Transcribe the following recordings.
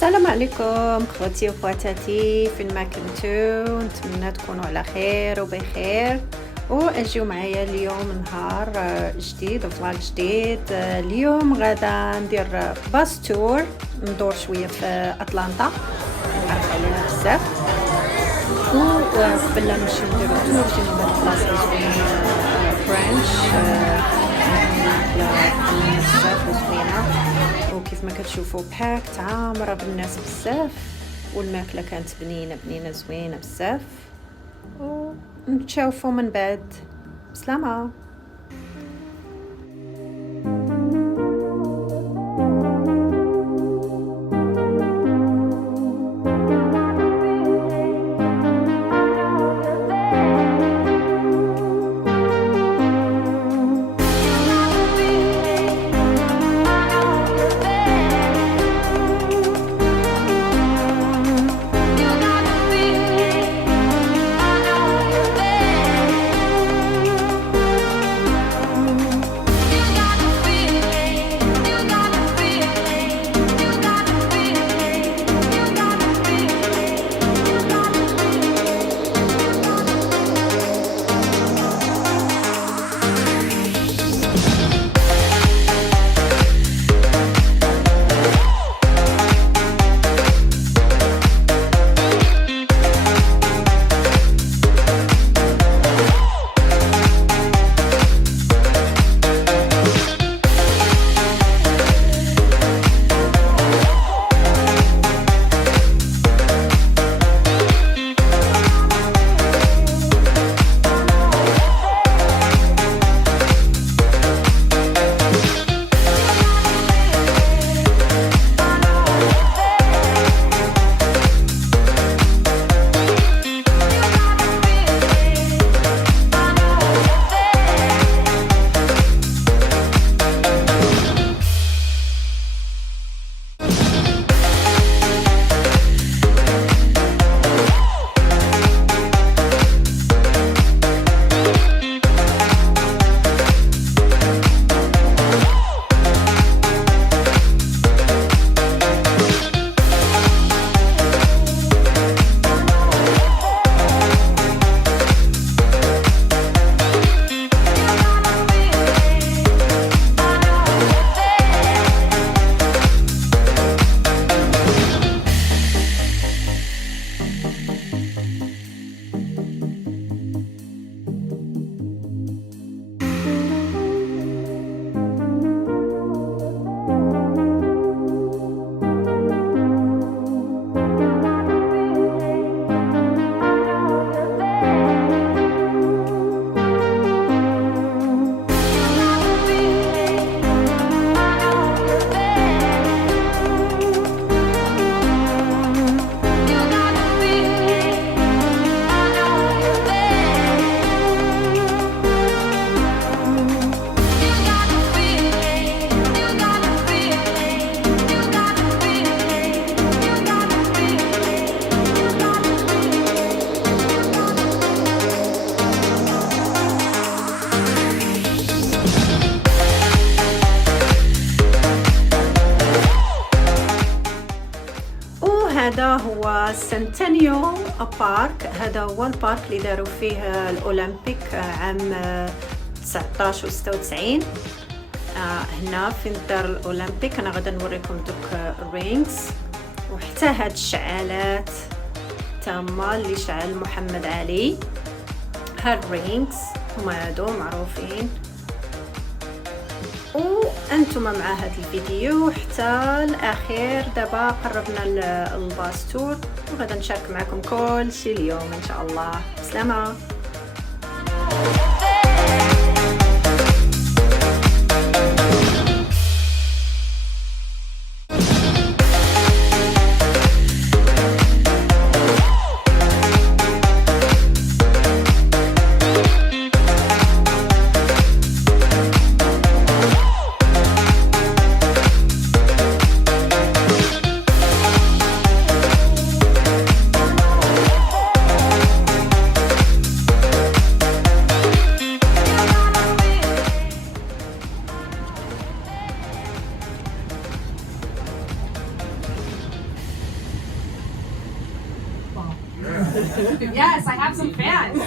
السلام عليكم خواتي وخواتاتي فين ما كنتو، نتمنى تكونوا على خير وبخير واجيو معايا اليوم نهار جديد وفلاغ جديد. اليوم غادا ندير باس تور، ندور شويه في اتلانتا، نعرف عليها بزاف. وقبل لا نمشيو نديرو تور جينا لهاد البلاصه زوينه فرنش، بزاف وزوينه، وكيف ما كتشوفوا باكت عامره بالناس بزاف، والماكله كانت بنينه زوينه بزاف. ونتشاوفوا من بعد. بسلامه. هذا هو سنتينيال بارك، هذا هو البارك اللي داروا فيه الأولمبيك عام 19 و 96. هنا فين دار الأولمبيك. أنا غادا نوريكم دوك الرينجز، وحتى هاد الشعالات تما اللي شعل محمد علي. هاد الرينجز هما هادو معروفين، وانتم مع هذا الفيديو حتى الاخير. دابا قربنا الباستور، وغادا نشارك معكم كل شيء اليوم ان شاء الله. بسلامه. Yes, I have some fans.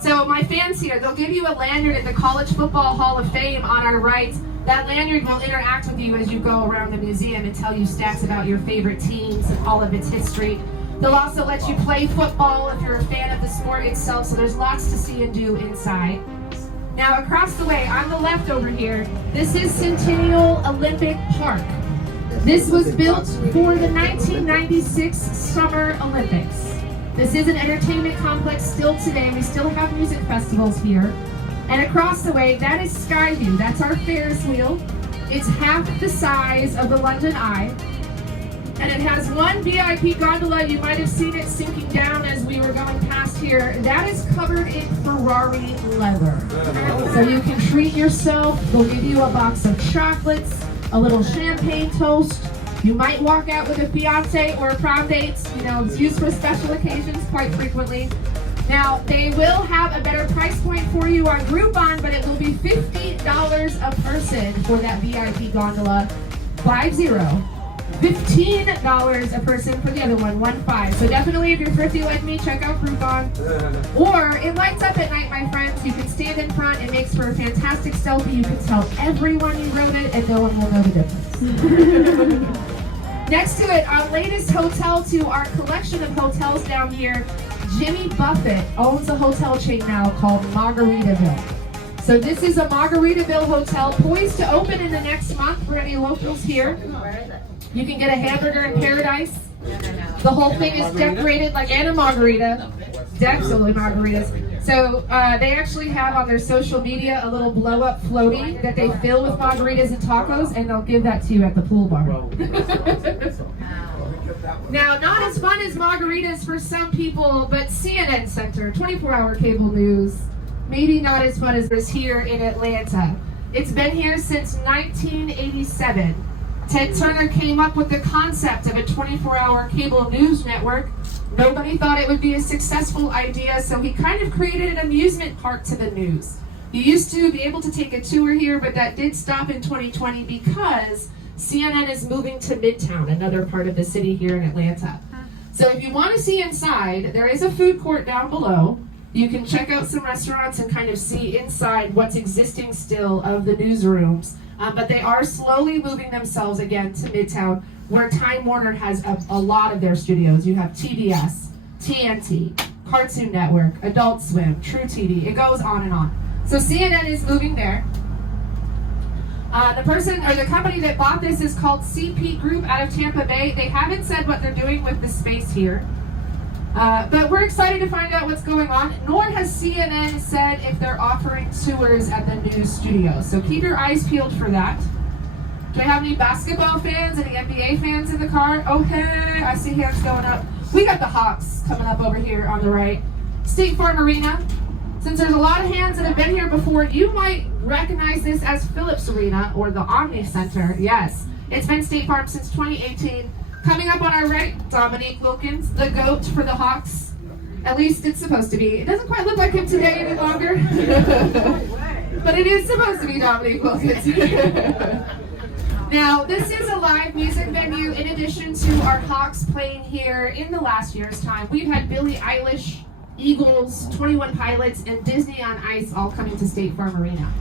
So my fans here, they'll give you a lanyard at the College Football Hall of Fame on our right. That lanyard will interact with you as you go around the museum and tell you stats about your favorite teams and all of its history. They'll also let you play football if you're a fan of the sport itself, so there's lots to see and do inside. Now across the way, on the left over here, this is Centennial Olympic Park. This was built for the 1996 Summer Olympics. This is an entertainment complex still today. We still have music festivals here. And across the way, that is Skyview. That's our Ferris wheel. It's half the size of the London Eye. And it has one VIP gondola. You might have seen it sinking down as we were going past here. That is covered in Ferrari leather. So you can treat yourself. They'll give you a box of chocolates, a little champagne toast. You might walk out with a fiance or a prom date. You know, it's used for special occasions quite frequently. Now, they will have a better price point for you on Groupon, but it will be $50 a person for that VIP gondola. 50. $15 a person for the other one, 15. So definitely, if you're thrifty like me, check out Groupon. Or it lights up at night, my friends. You can stand in front. It makes for a fantastic selfie. You can tell everyone you rode it, and no one will know the difference. Next to it, our latest hotel to our collection of hotels down here, Jimmy Buffett owns a hotel chain now called Margaritaville. So this is a Margaritaville hotel poised to open in the next month for any locals here. You can get a hamburger in paradise. The whole thing is decorated like and a margarita. Absolutely margaritas. So they actually have on their social media a little blow-up floaty that they fill with margaritas and tacos, and they'll give that to you at the pool bar. Now, not as fun as margaritas for some people, but CNN Center, 24-hour cable news, maybe not as fun as this here in Atlanta. It's been here since 1987. Ted Turner came up with the concept of a 24-hour cable news network. Nobody thought it would be a successful idea, so he kind of created an amusement park to the news. You used to be able to take a tour here, but that did stop in 2020 because CNN is moving to Midtown, another part of the city here in Atlanta. So if you want to see inside, there is a food court down below. You can check out some restaurants and kind of see inside what's existing still of the newsrooms. But they are slowly moving themselves again to Midtown, where Time Warner has a lot of their studios. You have TBS, TNT, Cartoon Network, Adult Swim, True TV. It goes on and on. So CNN is moving there. The company that bought this is called CP Group out of Tampa Bay. They haven't said what they're doing with the space here. But we're excited to find out what's going on. Nor has CNN said if they're offering tours at the new studio. So keep your eyes peeled for that. Do I have any basketball fans, any NBA fans in the car? Okay, I see hands going up. We got the Hawks coming up over here on the right. State Farm Arena. Since there's a lot of hands that have been here before, you might recognize this as Phillips Arena or the Omni Center. Yes, it's been State Farm since 2018. Coming up on our right, Dominique Wilkins, the GOAT for the Hawks. At least it's supposed to be. It doesn't quite look like him today any longer. But it is supposed to be Dominique Wilkins. Now, this is a live music venue in addition to our Hawks playing here in the last year's time. We've had Billie Eilish, Eagles, 21 Pilots, and Disney on Ice all coming to State Farm Arena.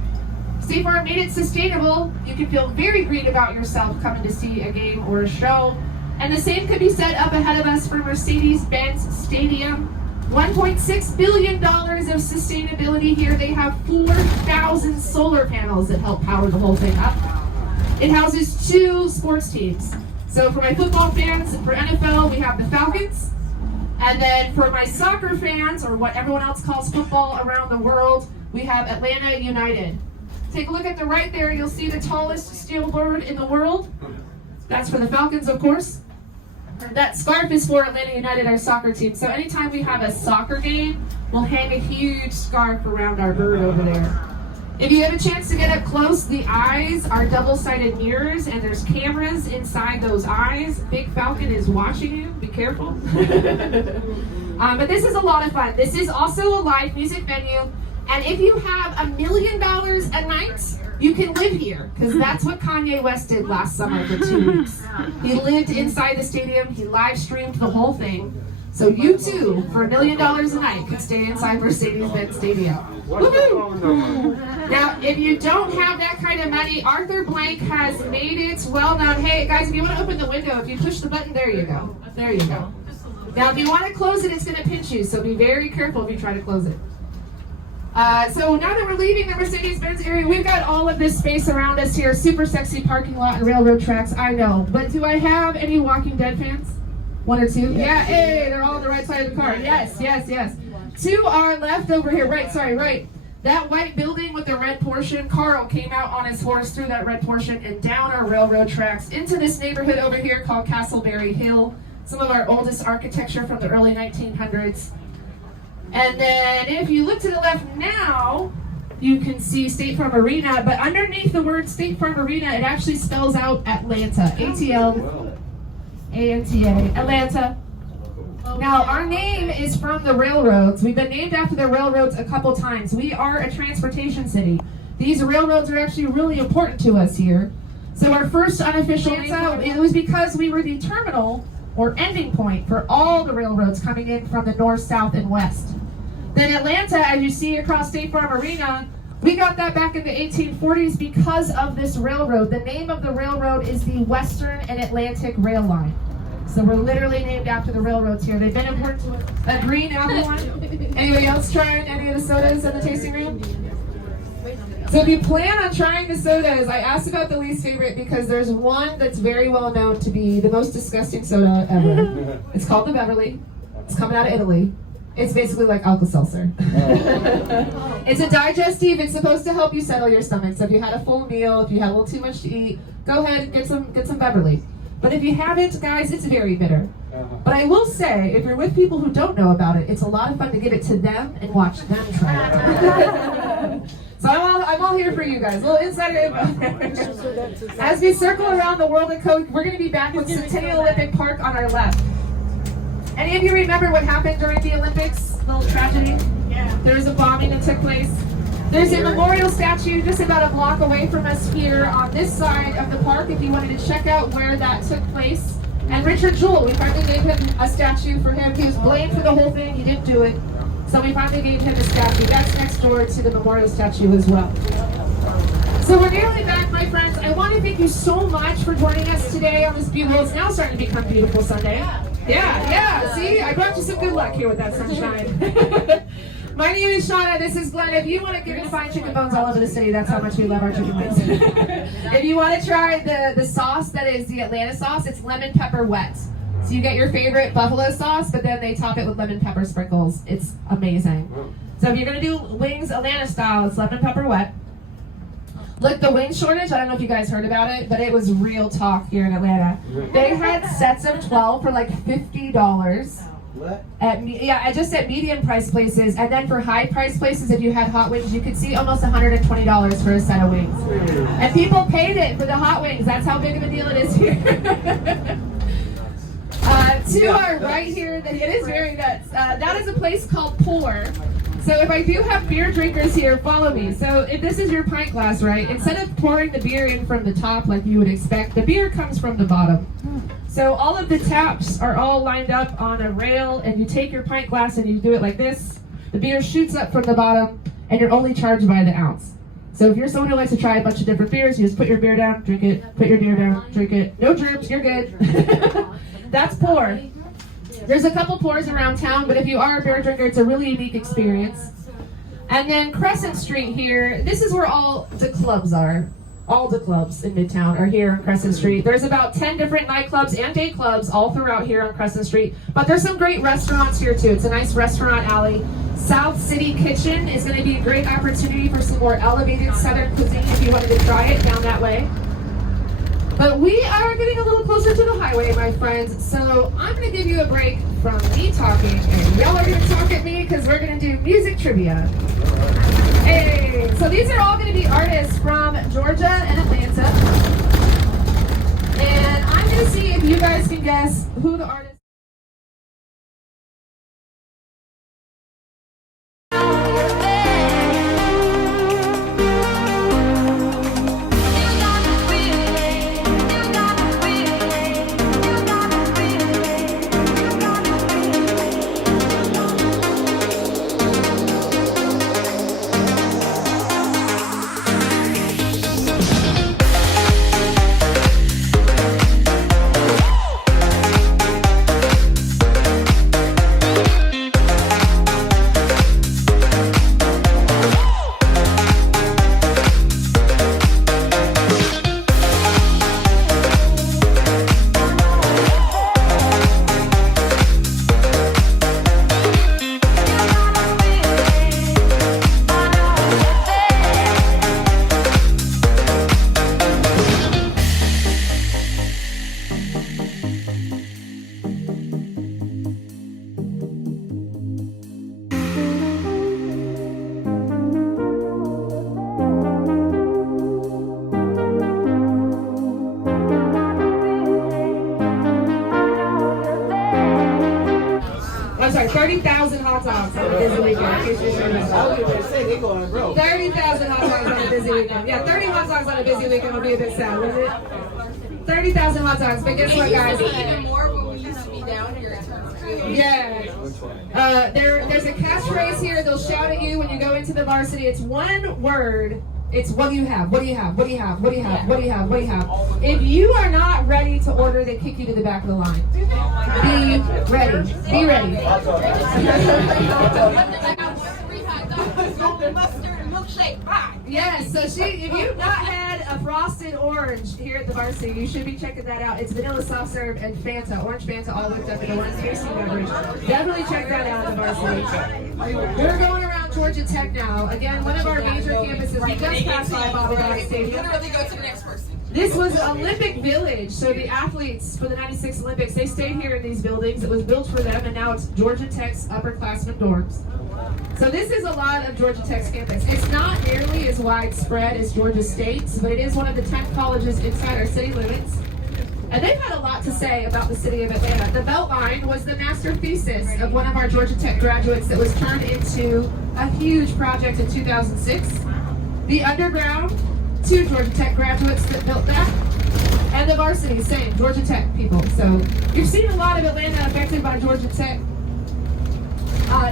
State Farm made it sustainable. You can feel very great about yourself coming to see a game or a show. And the same could be said up ahead of us for Mercedes-Benz Stadium. $1.6 billion of sustainability here. They have 4,000 solar panels that help power the whole thing up. It houses 2 sports teams. So for my football fans, for NFL, we have the Falcons. And then for my soccer fans, or what everyone else calls football around the world, we have Atlanta United. Take a look at the right there, you'll see the tallest steel bird in the world. That's for the Falcons, of course. That scarf is for Atlanta United, our soccer team. So anytime we have a soccer game, we'll hang a huge scarf around our bird over there. If you have a chance to get up close, the eyes are double-sided mirrors, and there's cameras inside those eyes. Big Falcon is watching you. Be careful. But this is a lot of fun. This is also a live music venue, and if you have $1 million a night, you can live here, because that's what Kanye West did last summer for 2 weeks. He lived inside the stadium. He live streamed the whole thing. So you too, for $1 million a night, could stay inside Mercedes-Benz Stadium. Woohoo! Now, if you don't have that kind of money, Arthur Blank has made it well known. Hey, guys, if you want to open the window, if you push the button, there you go. There you go. Now, if you want to close it, it's going to pinch you, so be very careful if you try to close it. So now that we're leaving the Mercedes-Benz area, we've got all of this space around us here. Super sexy parking lot and railroad tracks, I know. But do I have any Walking Dead fans? One or two? Yeah, hey, they're all on the right side of the car. Yes, yes, yes. To our left over here, right. That white building with the red portion, Carl came out on his horse through that red portion and down our railroad tracks into this neighborhood over here called Castleberry Hill. Some of our oldest architecture from the early 1900s. And then if you look to the left now, you can see State Farm Arena, but underneath the word State Farm Arena, it actually spells out Atlanta, A-T-L-A-N-T-A, Atlanta. Now, our name is from the railroads. We've been named after the railroads a couple times. We are a transportation city. These railroads are actually really important to us here. So our first unofficial name, it was because we were the terminal or ending point for all the railroads coming in from the north, south, and west. Then Atlanta, as you see across State Farm Arena, we got that back in the 1840s because of this railroad. The name of the railroad is the Western and Atlantic Rail Line. So we're literally named after the railroads here. They've been important to us. A green apple one. Anybody else trying any of the sodas in the tasting room? So if you plan on trying the sodas, I asked about the least favorite because there's one that's very well known to be the most disgusting soda ever. It's called the Beverly. It's coming out of Italy. It's basically like Alka-Seltzer. It's a digestive. It's supposed to help you settle your stomach. So if you had a full meal, if you had a little too much to eat, go ahead and get some Beverly. But if you haven't, guys, it's very bitter. But I will say, if you're with people who don't know about it, it's a lot of fun to give it to them and watch them try it. So I'm all here for you guys. A little insider info. As we circle around the world of Coke, we're going to be back with Centennial Olympic Park on our left. Any of you remember what happened during the Olympics? A little tragedy? Yeah. There was a bombing that took place. There's a memorial statue just about a block away from us here on this side of the park if you wanted to check out where that took place. And Richard Jewell, we finally gave him a statue for him. He was blamed for the whole thing. He didn't do it. So we finally gave him a statue. That's next door to the memorial statue as well. So we're nearly back, my friends. I want to thank you so much for joining us today on this beautiful, it's now starting to become beautiful Sunday. Yeah. See, I brought you some good luck here with that sunshine. My name is Shauna, this is Glenn. If you want to get to find chicken bones all over the city, that's how much we love our chicken wings. If you want to try the sauce that is the Atlanta sauce, it's lemon pepper wet. So you get your favorite buffalo sauce, but then they top it with lemon pepper sprinkles. It's amazing. So if you're going to do wings Atlanta style, it's lemon pepper wet. Look, the wing shortage, I don't know if you guys heard about it, but it was real talk here in Atlanta. They had sets of 12 for like $50. What? Just at medium price places, and then for high price places, if you had hot wings, you could see almost $120 for a set of wings. And people paid it for the hot wings. That's how big of a deal it is here. To our right here, it is very nuts. That is a place called Pour. So if I do have beer drinkers here, follow me. So if this is your pint glass, right, instead of pouring the beer in from the top like you would expect, the beer comes from the bottom. So all of the taps are all lined up on a rail, and you take your pint glass and you do it like this. The beer shoots up from the bottom, and you're only charged by the ounce. So if you're someone who likes to try a bunch of different beers, you just put your beer down, drink it, put your beer down, drink it. No germs, you're good. That's Pour. There's a couple Pours around town, but if you are a beer drinker, it's a really unique experience. And then Crescent Street here, this is where all the clubs are. All the clubs in Midtown are here on Crescent Street. There's about 10 different nightclubs and day clubs all throughout here on Crescent Street. But there's some great restaurants here too. It's a nice restaurant alley. South City Kitchen is going to be a great opportunity for some more elevated Southern cuisine if you wanted to try it down that way. But we are getting a little closer to the highway, my friends. So I'm going to give you a break from me talking, and y'all are going to talk at me because we're going to do music trivia. Hey, so these are all going to be artists from Georgia and Atlanta. And I'm going to see if you guys can guess who the artist sorry, 30,000 hot dogs on a busy weekend. In case you're sure about that. I was going to say, they going broke. 30,000 hot dogs on a busy weekend. Yeah, 30 hot dogs on a busy weekend would be a bit sad, wouldn't it? 30,000 hot dogs, but guess what, guys? Even more when we used to be down here at Turner's Field. Yeah. There's a catchphrase here. They'll shout at you when you go into the varsity. It's one word. It's what do you have? What do you have? What do you have? What do you have? What do you have? What do you have? If you are not ready to order, they kick you to the back of the line. Be ready. Be ready. Yes, so if you've not had a frosted orange here at the varsity, you should be checking that out. It's vanilla soft serve and Fanta, orange Fanta, all whipped up into one tasty beverage. Definitely check that out at the varsity. We're going around Georgia Tech now. Again, one of our major campuses. We just passed by Bobby Dodd Stadium. Literally go to the next person. This was Olympic Village, so the athletes for the '96 Olympics, they stayed here in these buildings. It was built for them, and now it's Georgia Tech's upperclassmen dorms. So this is a lot of Georgia Tech's campus. It's not nearly as widespread as Georgia State's, but it is one of the 10 colleges inside our city limits. And they've had a lot to say about the city of Atlanta. The BeltLine was the master thesis of one of our Georgia Tech graduates that was turned into a huge project in 2006. The Underground, 2 Georgia Tech graduates that built that. And the varsity, same, Georgia Tech people. So you've seen a lot of Atlanta affected by Georgia Tech.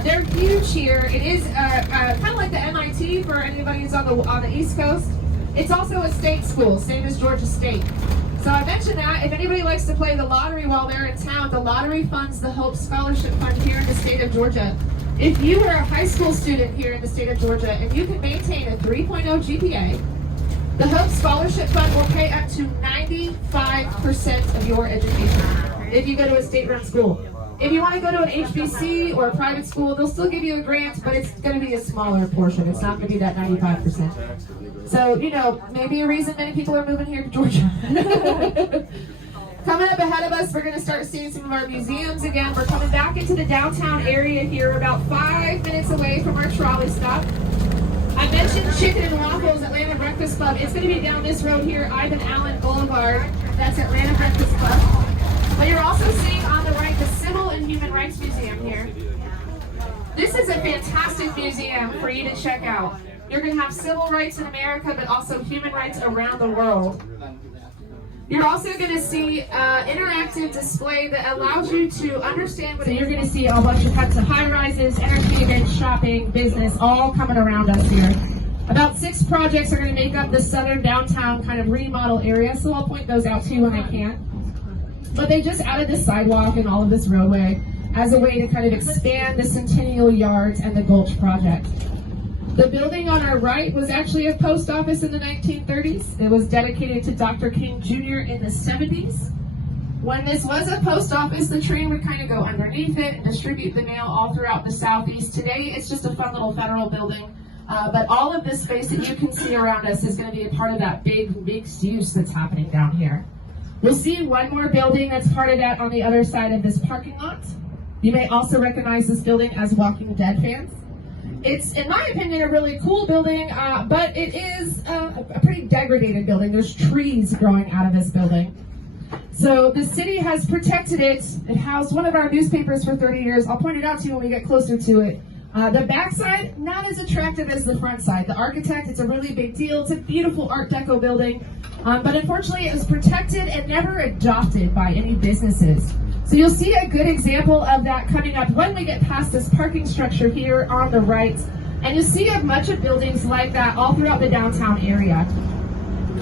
They're huge here. It is kind of like the MIT for anybody who's on the East Coast. It's also a state school, same as Georgia State. So I mentioned that if anybody likes to play the lottery while they're in town, the lottery funds the Hope Scholarship Fund here in the state of Georgia. If you are a high school student here in the state of Georgia and you can maintain a 3.0 GPA, the Hope Scholarship Fund will pay up to 95% of your education if you go to a state-run school. If you want to go to an HBC or a private school, they'll still give you a grant, but it's going to be a smaller portion. It's not going to be that 95%. So, maybe a reason many people are moving here to Georgia. Coming up ahead of us, we're going to start seeing some of our museums again. We're coming back into the downtown area here, about 5 minutes away from our trolley stop. I mentioned Chicken and Waffles, Atlanta Breakfast Club. It's going to be down this road here, Ivan Allen Boulevard. That's Atlanta Breakfast Club. But you're also seeing on the right the Civil and Human Rights Museum here. This is a fantastic museum for you to check out. You're going to have civil rights in America, but also human rights around the world. You're also going to see interactive display that allows you to understand what you're going to see a bunch of types of high-rises, entertainment, shopping, business, all coming around us here. About 6 projects are going to make up the southern downtown kind of remodel area, so I'll point those out to you when I can. But they just added this sidewalk and all of this roadway as a way to kind of expand the Centennial Yards and the Gulch project. The building on our right was actually a post office in the 1930s. It was dedicated to Dr. King Jr. in the 70s. When this was a post office, the train would kind of go underneath it and distribute the mail all throughout the southeast. Today, it's just a fun little federal building. But all of this space that you can see around us is going to be a part of that big mixed use that's happening down here. We'll see one more building that's part of that on the other side of this parking lot. You may also recognize this building as Walking Dead fans. It's, in my opinion, a really cool building, but it is a pretty degraded building. There's trees growing out of this building. So the city has protected it. It housed one of our newspapers for 30 years. I'll point it out to you when we get closer to it. The backside, not as attractive as the front side. The architect, it's a really big deal. It's a beautiful Art Deco building, but unfortunately it was protected and never adopted by any businesses. So you'll see a good example of that coming up when we get past this parking structure here on the right. And you'll see a bunch of buildings like that all throughout the downtown area.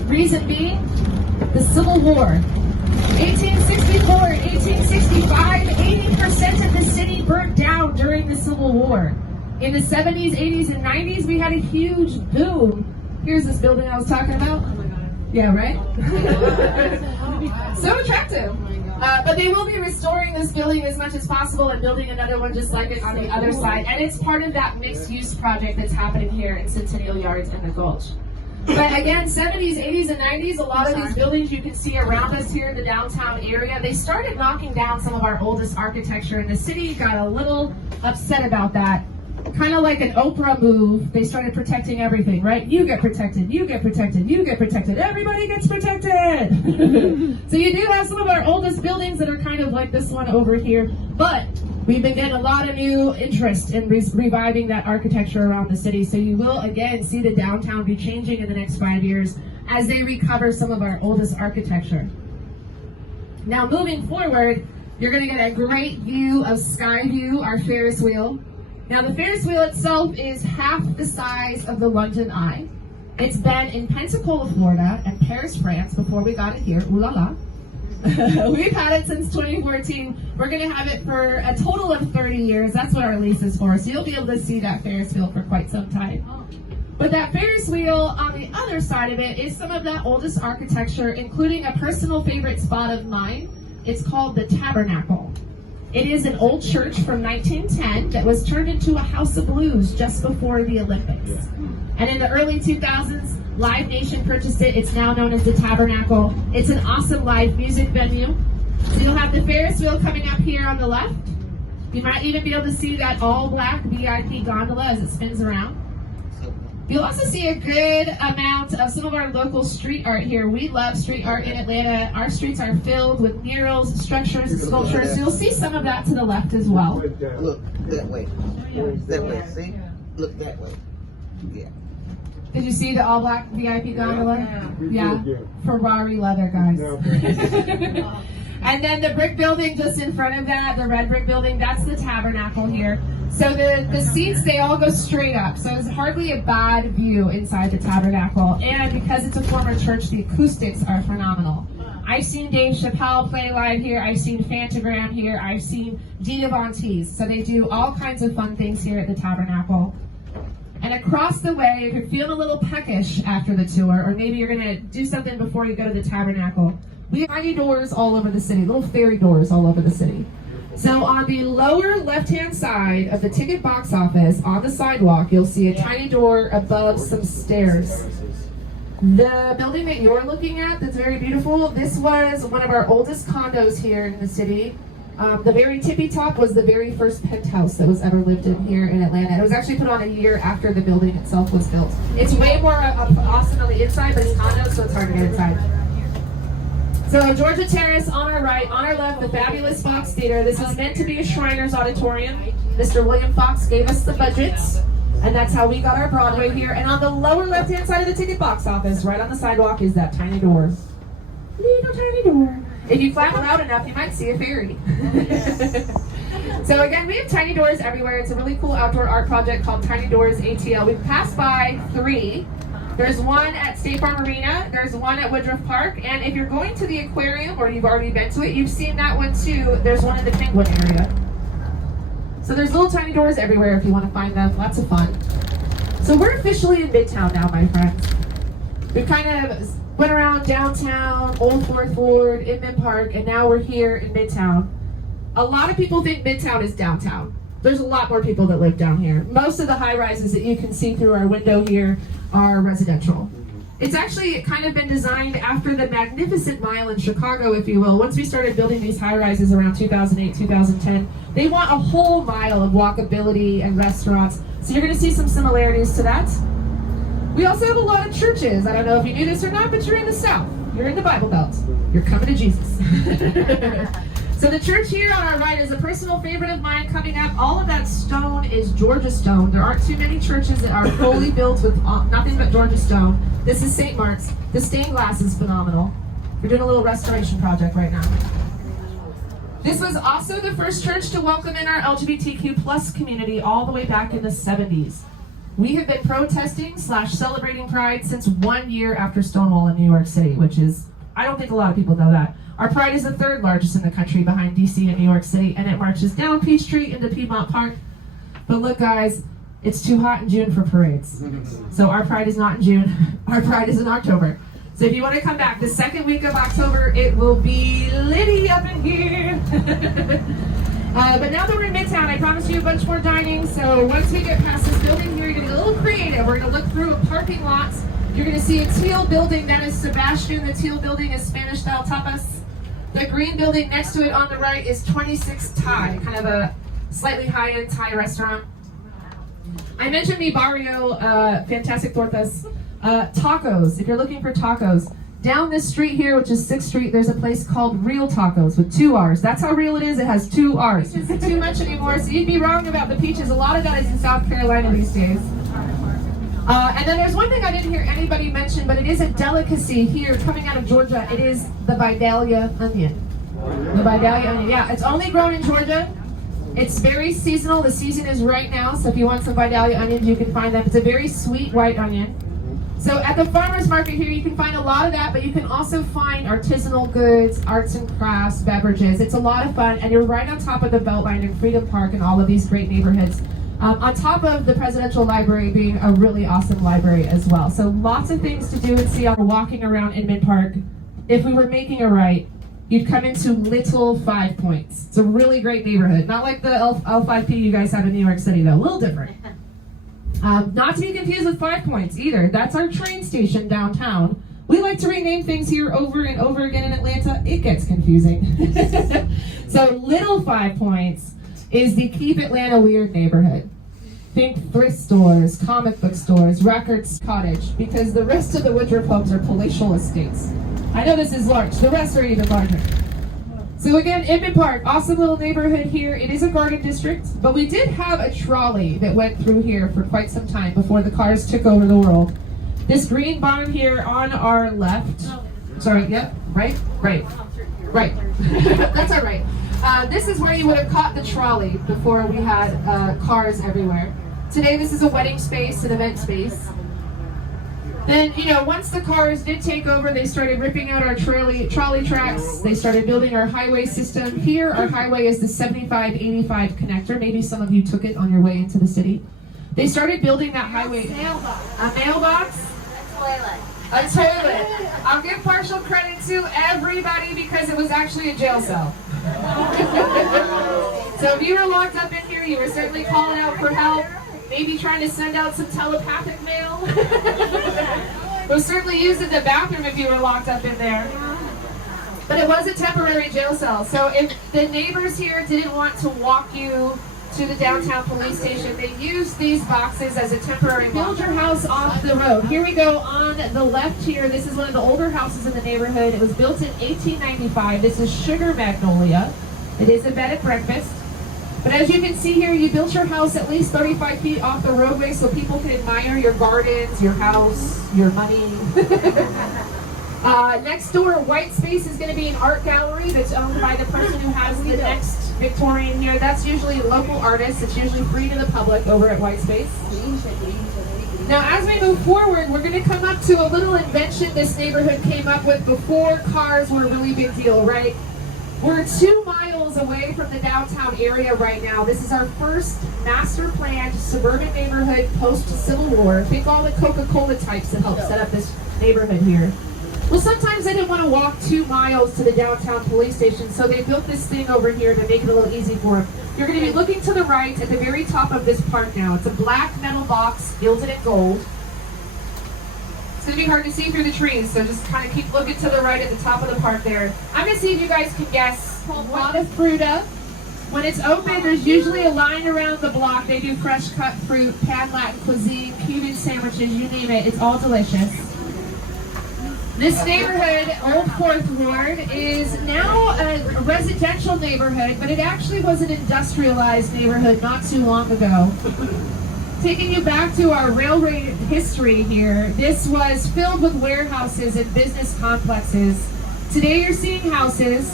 Reason being, the Civil War. 1864 and 1865, 80% of the city burnt down during the Civil War. In the 70s, 80s, and 90s, we had a huge boom. Here's this building I was talking about. Yeah, right? So attractive. But they will be restoring this building as much as possible and building another one just like it on the other side. And it's part of that mixed-use project that's happening here in Centennial Yards and the Gulch. But again, 70s, 80s, and 90s, a lot of these buildings you can see around us here in the downtown area, they started knocking down some of our oldest architecture, and the city got a little upset about that. kind of like an Oprah move, they started protecting everything, right? You get protected, you get protected, you get protected, everybody gets protected. So you do have some of our oldest buildings that are kind of like this one over here, but we've been getting a lot of new interest in reviving that architecture around the city. So you will again see the downtown be changing in the next 5 years as they recover some of our oldest architecture. Now moving forward, you're going to get a great view of Skyview, our Ferris wheel. Now the Ferris wheel itself is half the size of the London Eye. It's been in Pensacola, Florida and Paris, France before we got it here. Ooh la la. We've had it since 2014. We're going to have it for a total of 30 years. That's what our lease is for. So you'll be able to see that Ferris wheel for quite some time. But that Ferris wheel on the other side of it is some of that oldest architecture, including a personal favorite spot of mine. It's called the Tabernacle. It is an old church from 1910 that was turned into a house of blues just before the Olympics. And in the early 2000s, Live Nation purchased it. It's now known as the Tabernacle. It's an awesome live music venue. So you'll have the Ferris wheel coming up here on the left. You might even be able to see that all black VIP gondola as it spins around. You'll also see a good amount of some of our local street art here. We love street art in Atlanta. Our streets are filled with murals, structures, and sculptures. So you'll see some of that to the left as well. Look that way. That way, see? Look that way. Yeah. Did you see the all black VIP gondola? Yeah. Ferrari leather, guys. And then the brick building just in front of that, the red brick building, that's the Tabernacle here. So the seats, they all go straight up. So it's hardly a bad view inside the Tabernacle. And because it's a former church, the acoustics are phenomenal. I've seen Dave Chappelle play live here. I've seen Fantagram here. I've seen Dita Von Teese. So they do all kinds of fun things here at the Tabernacle. And across the way, if you're feeling a little peckish after the tour, or maybe you're going to do something before you go to the Tabernacle, we have tiny doors all over the city, little fairy doors all over the city. So on the lower left-hand side of the ticket box office, on the sidewalk, you'll see a tiny door above some stairs. The building that you're looking at that's very beautiful, this was one of our oldest condos here in the city. The very tippy top was the very first penthouse that was ever lived in here in Atlanta. It was actually put on a year after the building itself was built. It's way more awesome on the inside, but it's condos, so it's hard to get inside. So Georgia Terrace on our right, on our left, the fabulous Fox Theater. This was meant to be a Shriners Auditorium. Mr. William Fox gave us the budgets, and that's how we got our Broadway here. And on the lower left-hand side of the ticket box office, right on the sidewalk, is that tiny door. Little tiny door. If you flap loud enough, you might see a fairy. So again, we have tiny doors everywhere. It's a really cool outdoor art project called Tiny Doors ATL. We've passed by 3. There's one at State Farm Arena, there's one at Woodruff Park, and if you're going to the aquarium, or you've already been to it, you've seen that one too. There's one in the Penguin area. So there's little tiny doors everywhere if you want to find them. Lots of fun. So we're officially in Midtown now, my friends. We've kind of went around downtown, Old Fourth Ward, Inman Park, and now we're here in Midtown. A lot of people think Midtown is downtown. There's a lot more people that live down here. Most of the high-rises that you can see through our window here are residential. It's actually kind of been designed after the Magnificent Mile in Chicago, if you will. Once we started building these high-rises around 2008, 2010, they want a whole mile of walkability and restaurants. So you're going to see some similarities to that. We also have a lot of churches. I don't know if you knew this or not, but you're in the South. You're in the Bible Belt. You're coming to Jesus. So the church here on our right is a personal favorite of mine coming up. All of that stone is Georgia stone. There aren't too many churches that are fully built with nothing but Georgia stone. This is St. Mark's. The stained glass is phenomenal. We're doing a little restoration project right now. This was also the first church to welcome in our LGBTQ plus community all the way back in the 70s. We have been protesting / celebrating Pride since 1 year after Stonewall in New York City, which is, I don't think a lot of people know that. Our Pride is the 3rd largest in the country behind DC and New York City, and it marches down Peachtree into Piedmont Park. But look, guys, it's too hot in June for parades. So our Pride is not in June. Our Pride is in October. So if you want to come back the 2nd week of October, it will be litty up in here. But now that we're in Midtown, I promised you a bunch more dining. So once we get past this building here, you're going to get a little creative. We're going to look through a parking lot. You're going to see a teal building. That is Sebastian. The teal building is Spanish-style tapas. The green building next to it on the right is 26 Thai, kind of a slightly high-end Thai restaurant. I mentioned mi barrio, fantastic tortas. Tacos, if you're looking for tacos. Down this street here, which is 6th Street, there's a place called Real Tacos with 2 R's. That's how real it is. It has 2 R's. It's too much anymore, so you'd be wrong about the peaches. A lot of that is in South Carolina these days. And then there's one thing I didn't hear anybody mention, but it is a delicacy here coming out of Georgia. It is the Vidalia onion. The Vidalia onion, yeah. It's only grown in Georgia. It's very seasonal. The season is right now, so if you want some Vidalia onions, you can find them. It's a very sweet white onion. So at the farmer's market here, you can find a lot of that, but you can also find artisanal goods, arts and crafts, beverages. It's a lot of fun, and you're right on top of the BeltLine in Freedom Park and all of these great neighborhoods. On top of the Presidential Library being a really awesome library as well. So lots of things to do and see on walking around Inman Park. If we were making a right, you'd come into Little 5 Points. It's a really great neighborhood. Not like the L5P you guys have in New York City though, a little different. Not to be confused with 5 Points either. That's our train station downtown. We like to rename things here over and over again in Atlanta. It gets confusing. So Little 5 Points is the Keep Atlanta Weird neighborhood. Think thrift stores, comic book stores, records, cottage, because the rest of the Woodruff homes are palatial estates. I know this is large. The rest are even larger. So again, Inman Park, awesome little neighborhood here. It is a garden district, but we did have a trolley that went through here for quite some time before the cars took over the world. This green barn here on our left, sorry, yep, right. That's all right. This is where you would have caught the trolley before we had cars everywhere. Today this is a wedding space, an event space. Then, once the cars did take over, they started ripping out our trolley tracks. They started building our highway system. Here, our highway is the 75-85 connector. Maybe some of you took it on your way into the city. They started building that highway. A mailbox? A toilet. I'll give partial credit to everybody because it was actually a jail cell. So if you were locked up in here, you were certainly calling out for help. Maybe trying to send out some telepathic mail. We'll certainly use the bathroom if you were locked up in there. But it was a temporary jail cell. So if the neighbors here didn't want to walk you to the downtown police station, they used these boxes as a temporary build your house off the road. Here we go on the left here. This is one of the older houses in the neighborhood. It was built in 1895. This is Sugar Magnolia. It is a bed and breakfast. But as you can see here, you built your house at least 35 feet off the roadway so people can admire your gardens, your house, your money. Next door, white space is going to be an art gallery that's owned by the person who has the next Victorian here. That's usually local artists. It's usually free to the public over at White Space. Now, as we move forward, we're going to come up to a little invention this neighborhood came up with before cars were a really big deal, right? We're 2 miles away from the downtown area right now. This is our first master planned suburban neighborhood post-Civil War. Think all the Coca-Cola types that helped set up this neighborhood here. Well, sometimes they didn't want to walk 2 miles to the downtown police station, so they built this thing over here to make it a little easy for them. You're going to be looking to the right at the very top of this park now. It's a black metal box, gilded in gold. It's going to be hard to see through the trees, so just kind of keep looking to the right at the top of the park there. I'm going to see if you guys can guess. Called Wada Fruta. When it's open, there's usually a line around the block. They do fresh cut fruit, pan Latin cuisine, Cuban sandwiches, you name it. It's all delicious. This neighborhood, Old Fourth Ward, is now a residential neighborhood, but it actually was an industrialized neighborhood not too long ago. Taking you back to our railroad history here, this was filled with warehouses and business complexes. Today you're seeing houses.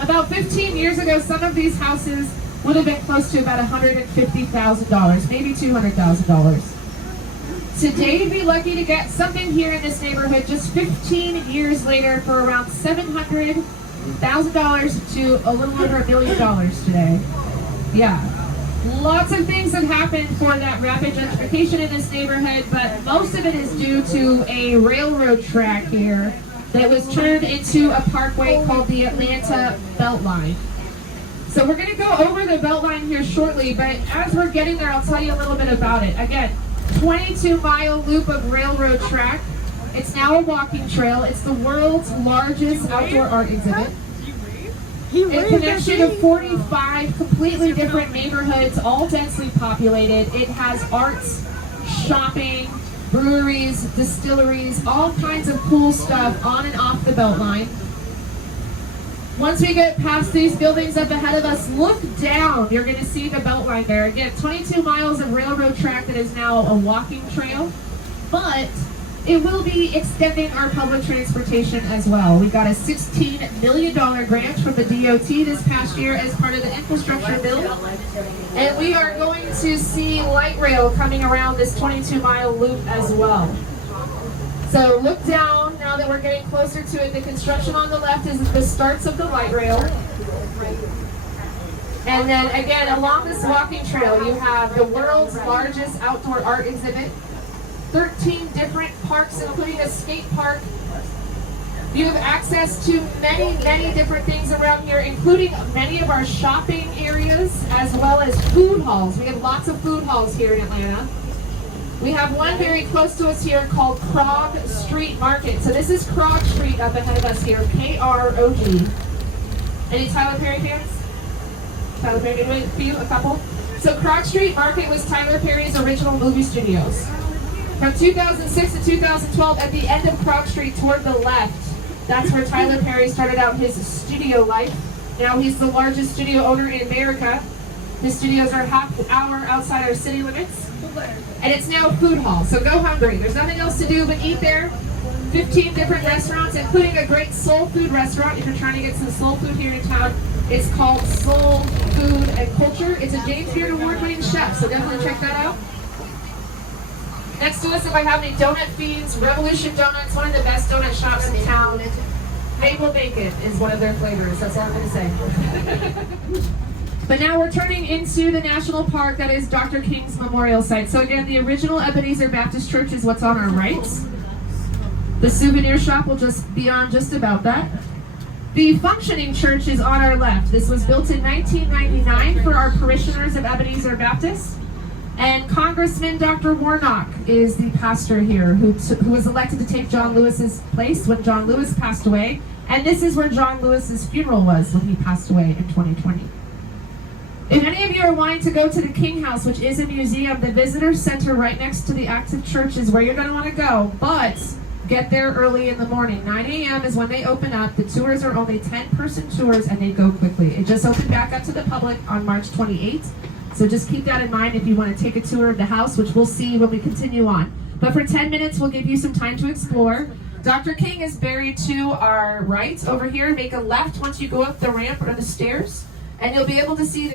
About 15 years ago, some of these houses would have been close to about $150,000, maybe $200,000. Today you'd be lucky to get something here in this neighborhood just 15 years later for around $700,000 to a little over $1 million today. Yeah. Lots of things have happened for that rapid gentrification in this neighborhood, but most of it is due to a railroad track here that was turned into a parkway called the Atlanta BeltLine. So we're going to go over the BeltLine here shortly, but as we're getting there, I'll tell you a little bit about it. Again, 22-mile loop of railroad track. It's now a walking trail. It's the world's largest outdoor art exhibit. It in connection to 45 completely different neighborhoods, all densely populated. It has arts, shopping, breweries, distilleries, all kinds of cool stuff on and off the Beltline. Once we get past these buildings up ahead of us, look down. You're going to see the Beltline there. Again, 22 miles of railroad track that is now a walking trail, but it will be extending our public transportation as well. We got a $16 million grant from the DOT this past year as part of the infrastructure bill. And we are going to see light rail coming around this 22-mile loop as well. So look down now that we're getting closer to it. The construction on the left is the starts of the light rail. And then again, along this walking trail, you have the world's largest outdoor art exhibit. 13 different parks, including a skate park. You have access to many different things around here, including many of our shopping areas, as well as food halls. We have lots of food halls here in Atlanta. We have one very close to us here called Krog Street Market. So this is Krog Street up ahead of us here, K-R-O-G. Any Tyler Perry fans? Tyler Perry, a couple? So Krog Street Market was Tyler Perry's original movie studios. From 2006 to 2012, at the end of Krog Street toward the left, that's where Tyler Perry started out his studio life. Now he's the largest studio owner in America. His studios are half hour outside our city limits. And it's now a food hall, so go hungry. There's nothing else to do but eat there. 15 different restaurants, including a great soul food restaurant. If you're trying to get some soul food here in town, it's called Soul Food and Culture. It's a James Beard Award-winning chef, so definitely check that out. Next to us, if I have any donut fiends, Revolution Donuts, one of the best donut shops in town. Maple bacon is one of their flavors. That's all I'm going to say. But now we're turning into the national park that is Dr. King's Memorial Site. So again, the original Ebenezer Baptist Church is what's on our right. The souvenir shop will just be on just about that. The functioning church is on our left. This was built in 1999 for our parishioners of Ebenezer Baptist. And Congressman Dr. Warnock is the pastor here who was elected to take John Lewis's place when John Lewis passed away. And this is where John Lewis's funeral was when he passed away in 2020. If any of you are wanting to go to the King House, which is a museum, the visitor center right next to the active church is where you're going to want to go. But get there early in the morning. 9 a.m. is when they open up. The tours are only 10-person tours and they go quickly. It just opened back up to the public on March 28th. So just keep that in mind if you want to take a tour of the house, which we'll see when we continue on. But for 10 minutes, we'll give you some time to explore. Dr. King is buried to our right over here. Make a left once you go up the ramp or the stairs, and you'll be able to see the